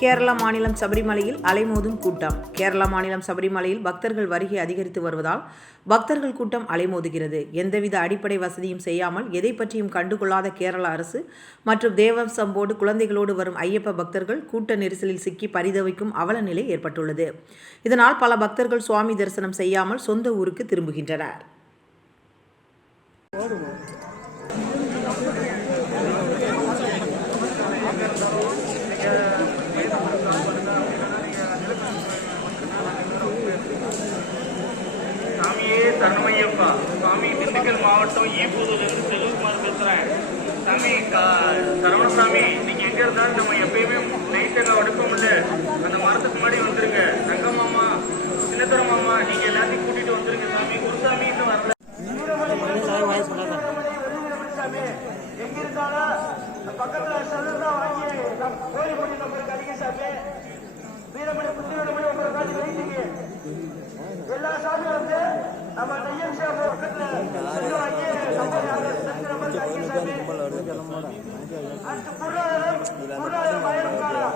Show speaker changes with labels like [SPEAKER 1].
[SPEAKER 1] கேரளா மாநிலம் சபரிமலையில் அலைமோதும் கூட்டம். கேரளா மாநிலம் சபரிமலையில் பக்தர்கள் வருகை அதிகரித்து வருவதால் பக்தர்கள் கூட்டம் அலைமோதுகிறது. எந்தவித அடிப்படை வசதியும் செய்யாமல் எதை பற்றியும் கண்டுகொள்ளாத கேரள அரசு மற்றும் தேவசம் போர்டு குழந்தைகளோடு வரும் ஐயப்ப பக்தர்கள் கூட்ட நெரிசலில் சிக்கி பரிதவிக்கும் அவல நிலை ஏற்பட்டுள்ளது. இதனால் பல பக்தர்கள் சுவாமி தரிசனம் செய்யாமல் சொந்த ஊருக்கு திரும்புகின்றனர்.
[SPEAKER 2] சாமியே சுவாமி திண்டுக்கல் மாவட்டம் ஈப்பூரிலிருந்து செல்வகுமார் பேசுறேன் சாமி கா- சரவணசாமி நீங்க எங்க இருந்தாலும் நம்ம எப்பயுமே நைட் அங்க அடுப்போம்ல அந்த மரத்துக்கு முன்னாடி வந்துருங்க. தங்க மாமா சின்னத்தர மாமா நீங்க எல்லாத்தையும் கூட்டிட்டு வந்துருங்க சாமி. குருசாமி இன்னும் வரல. எங்க இருந்தாலும் பக்கத்துல செல்லுதான் வாங்கி கோயில்பட்டி நம்பருக்கு அதிக சாமி. வீரமணி புத்திரமணி உங்களை காட்டி வைத்தீங்க. எல்லா சாமியும் வந்து நம்ம நெய்யன் சாமி பக்கத்துல செல்லு வாங்கி நம்பர் தெரிஞ்ச நம்பருக்கு அதிக சாமி பொருளாதாரம் ஆயிரம் காலம்